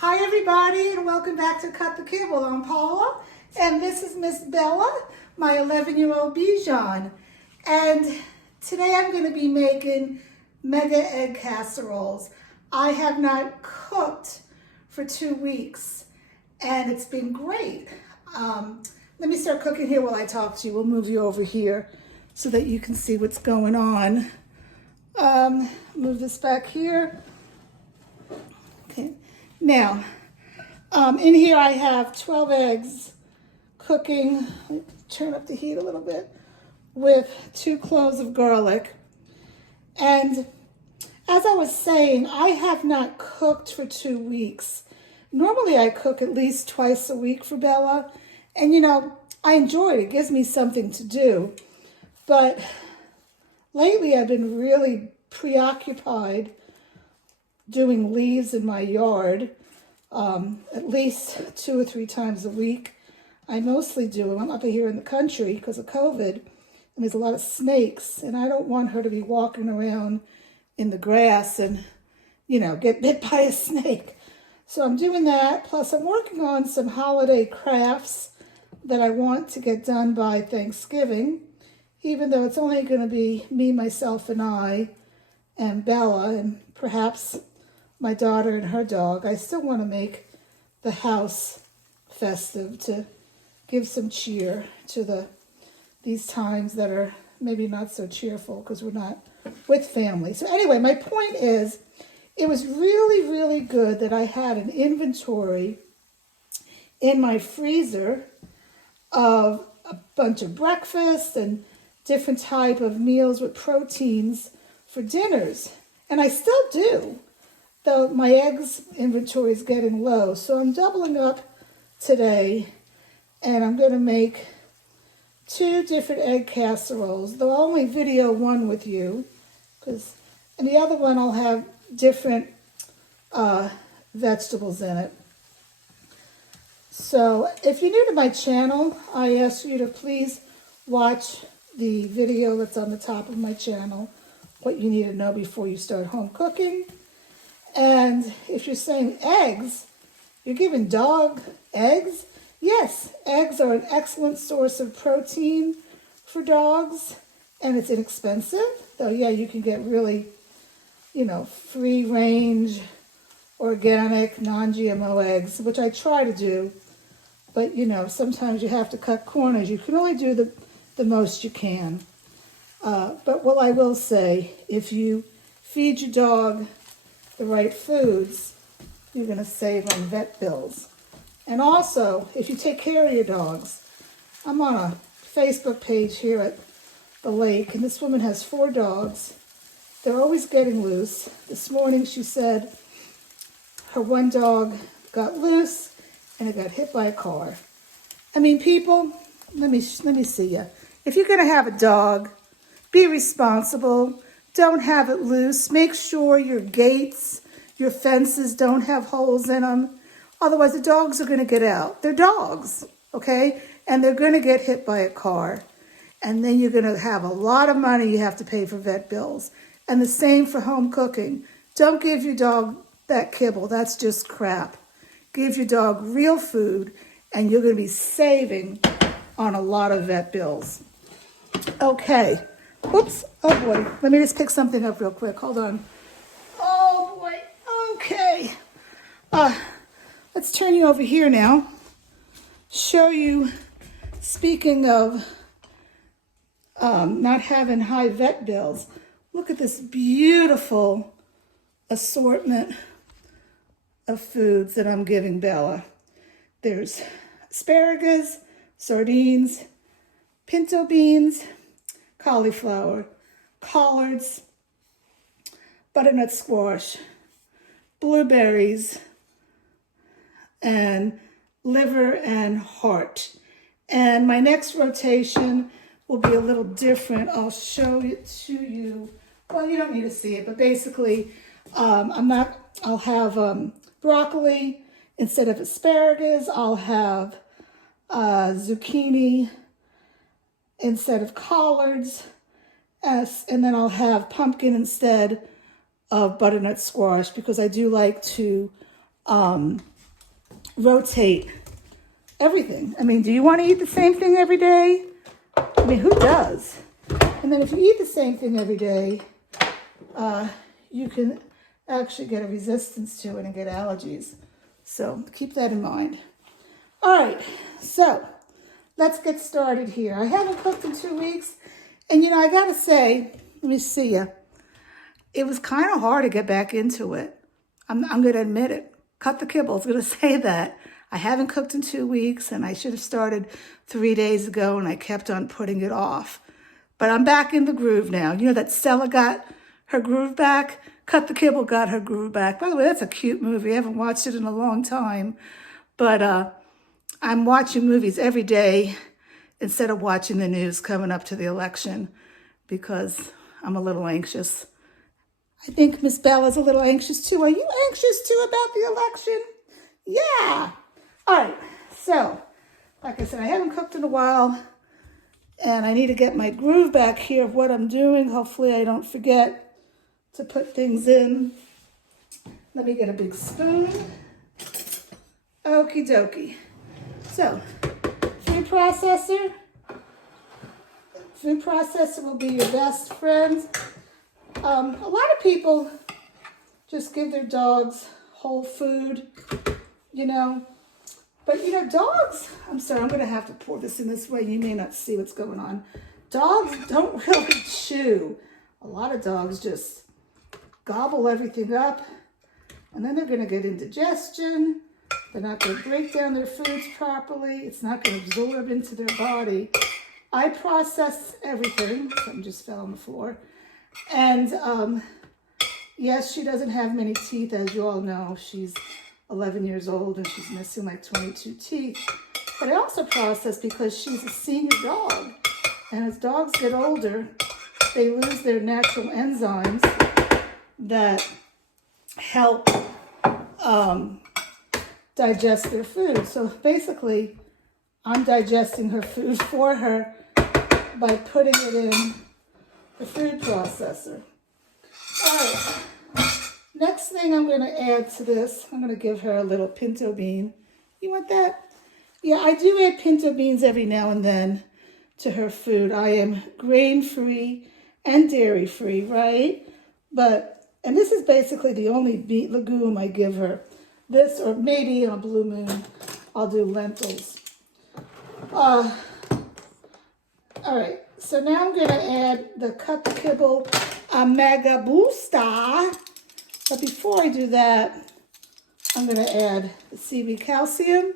Hi everybody and welcome back to Cut the Kibble. I'm Paula and this is Miss Bella, my 11-year-old Bichon. And today I'm going to be making mega egg casseroles. I have not cooked for 2 weeks and it's been great. Let me start cooking here while I talk to you. We'll move you over here so that you can see what's going on. Move this back here. Okay. Now, in here I have 12 eggs cooking. Let me turn up the heat a little bit, with 2 cloves of garlic. And as I was saying, I have not cooked for 2 weeks. Normally I cook at least twice a week for Bella. And you know, I enjoy it. It gives me something to do. But lately I've been really preoccupied doing leaves in my yard at least 2 or 3 times a week. I mostly do them. I'm up here in the country because of COVID, and there's a lot of snakes, and I don't want her to be walking around in the grass and, you know, get bit by a snake. So I'm doing that, plus I'm working on some holiday crafts that I want to get done by Thanksgiving, even though it's only going to be me, myself, and I, and Bella, and perhaps my daughter and her dog. I still want to make the house festive to give some cheer to these times that are maybe not so cheerful because we're not with family. So anyway, my point is, it was really, really good that I had an inventory in my freezer of a bunch of breakfast and different type of meals with proteins for dinners. And I still do, though my eggs inventory is getting low. So I'm doubling up today, and I'm going to make 2 different egg casseroles. Though I'll only video one with you, and the other one I'll have different vegetables in it. So if you're new to my channel, I ask you to please watch the video that's on the top of my channel, what you need to know before you start home cooking. And if you're saying eggs, you're giving dog eggs? Yes, eggs are an excellent source of protein for dogs, and it's inexpensive. Though, yeah, you can get really, you know, free-range, organic, non-GMO eggs, which I try to do. But, you know, sometimes you have to cut corners. You can only do the most you can. But what I will say, if you feed your dog the right foods, you're going to save on vet bills. And also, if you take care of your dogs, I'm on a Facebook page here at the lake, and this woman has 4 dogs. They're always getting loose. This morning she said her one dog got loose and it got hit by a car. I mean, people, let me see you. If you're going to have a dog, be responsible. Don't have it loose. Make sure your gates, your fences don't have holes in them. Otherwise, the dogs are going to get out. They're dogs, okay? And they're going to get hit by a car. And then you're going to have a lot of money you have to pay for vet bills. And the same for home cooking. Don't give your dog that kibble. That's just crap. Give your dog real food, and you're going to be saving on a lot of vet bills. Okay. Oops. Oh, boy. Let me just pick something up real quick. Hold on. Oh, boy. Okay. Let's turn you over here now. Show you, speaking of not having high vet bills, look at this beautiful assortment of foods that I'm giving Bella. There's asparagus, sardines, pinto beans, cauliflower, collards, butternut squash, blueberries, and liver and heart. And my next rotation will be a little different. I'll show it to you. Well, you don't need to see it, but basically, I'll have broccoli instead of asparagus. I'll have zucchini instead of collards. And then I'll have pumpkin instead of butternut squash, because I do like to rotate everything. I mean, do you want to eat the same thing every day? I mean, who does? And then if you eat the same thing every day, you can actually get a resistance to it and get allergies. So keep that in mind. All right, so let's get started here. I haven't cooked in 2 weeks. And, you know, I got to say, let me see you. It was kind of hard to get back into it. I'm going to admit it. Cut the Kibble. I was going to say that. I haven't cooked in 2 weeks, and I should have started 3 days ago, and I kept on putting it off. But I'm back in the groove now. You know that Stella got her groove back? Cut the Kibble got her groove back. By the way, that's a cute movie. I haven't watched it in a long time. But I'm watching movies every day instead of watching the news coming up to the election because I'm a little anxious. I think Miss Bella's a little anxious too. Are you anxious too about the election? Yeah. All right. So, like I said, I haven't cooked in a while, and I need to get my groove back here of what I'm doing. Hopefully I don't forget to put things in. Let me get a big spoon. Okie dokie. So, food processor. Food processor will be your best friend. A lot of people just give their dogs whole food, you know. But, you know, dogs, I'm sorry, I'm going to have to pour this in this way. You may not see what's going on. Dogs don't really chew. A lot of dogs just gobble everything up, and then they're going to get indigestion. They're not going to break down their foods properly. It's not going to absorb into their body. I process everything. Something just fell on the floor. And yes, she doesn't have many teeth, as you all know. She's 11 years old and she's missing like 22 teeth. But I also process because she's a senior dog. And as dogs get older, they lose their natural enzymes that help digest their food. So basically, I'm digesting her food for her by putting it in the food processor. All right. Next thing I'm going to add to this, I'm going to give her a little pinto bean. You want that? Yeah, I do add pinto beans every now and then to her food. I am grain-free and dairy-free, right? And this is basically the only legume I give her. This, or maybe on a blue moon, I'll do lentils. All right, so now I'm going to add the Cut the Kibble Mega Booster. But before I do that, I'm going to add the CV calcium.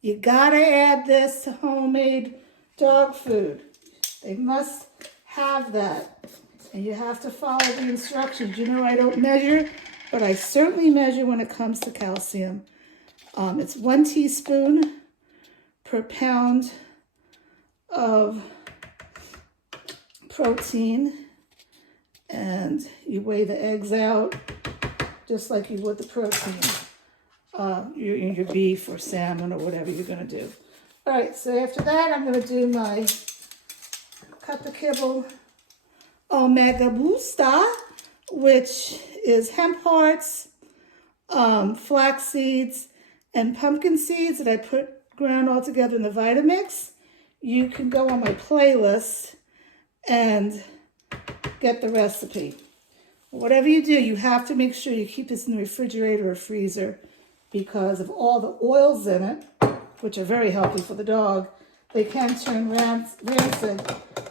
You got to add this to homemade dog food. They must have that. And you have to follow the instructions. You know I don't measure, but I certainly measure when it comes to calcium. It's 1 teaspoon per pound of protein. And you weigh the eggs out just like you would the protein. Your beef or salmon or whatever you're going to do. All right, so after that, I'm going to do my Cut the Kibble Omega Booster, which is hemp hearts, flax seeds, and pumpkin seeds that I ground all together in the Vitamix. You can go on my playlist and get the recipe. Whatever you do, you have to make sure you keep this in the refrigerator or freezer because of all the oils in it, which are very healthy for the dog. They can turn rancid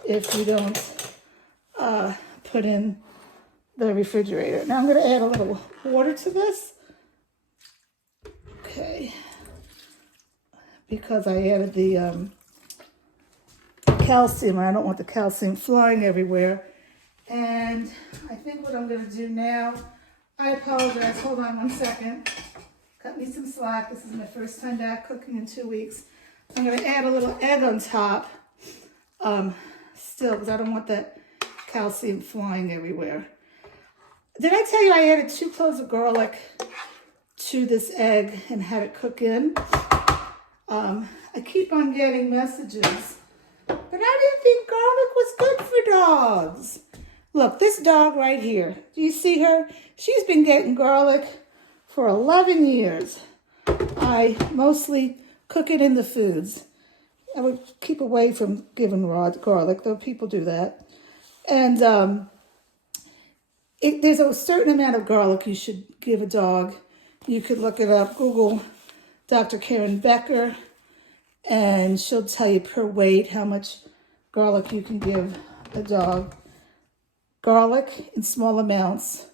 if you don't put in the refrigerator. Now I'm going to add a little water to this. Okay. Because I added the calcium. I don't want the calcium flying everywhere. And I think what I'm going to do now, I apologize. Hold on 1 second. Cut me some slack. This is my first time back cooking in 2 weeks. I'm going to add a little egg on top still because I don't want that calcium flying everywhere. Did I tell you I added 2 cloves of garlic to this egg and had it cook in? I keep on getting messages, but I didn't think garlic was good for dogs. Look, this dog right here, do you see her? She's been getting garlic for 11 years. I mostly cook it in the foods. I would keep away from giving raw garlic, though people do that. And there's a certain amount of garlic you should give a dog. You could look it up, Google Dr. Karen Becker, and she'll tell you per weight how much garlic you can give a dog. Garlic in small amounts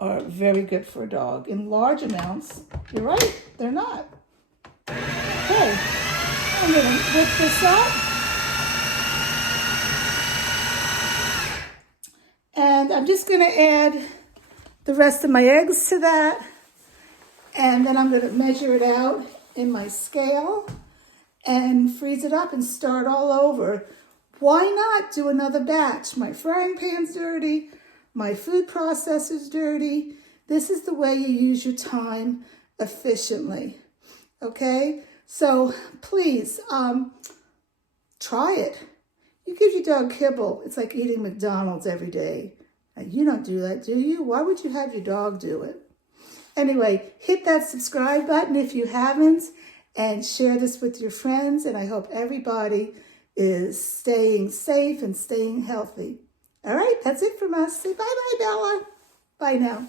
are very good for a dog. In large amounts, you're right, they're not. Okay, I'm going to whip this up. And I'm just going to add the rest of my eggs to that. And then I'm going to measure it out in my scale and freeze it up and start all over. Why not do another batch? My frying pan's dirty. My food processor's dirty. This is the way you use your time efficiently. Okay? So please, try it. You give your dog kibble. It's like eating McDonald's every day. And you don't do that, do you? Why would you have your dog do it? Anyway, hit that subscribe button if you haven't, and share this with your friends. And I hope everybody is staying safe and staying healthy. All right, that's it from us. Say bye-bye, Bella. Bye now.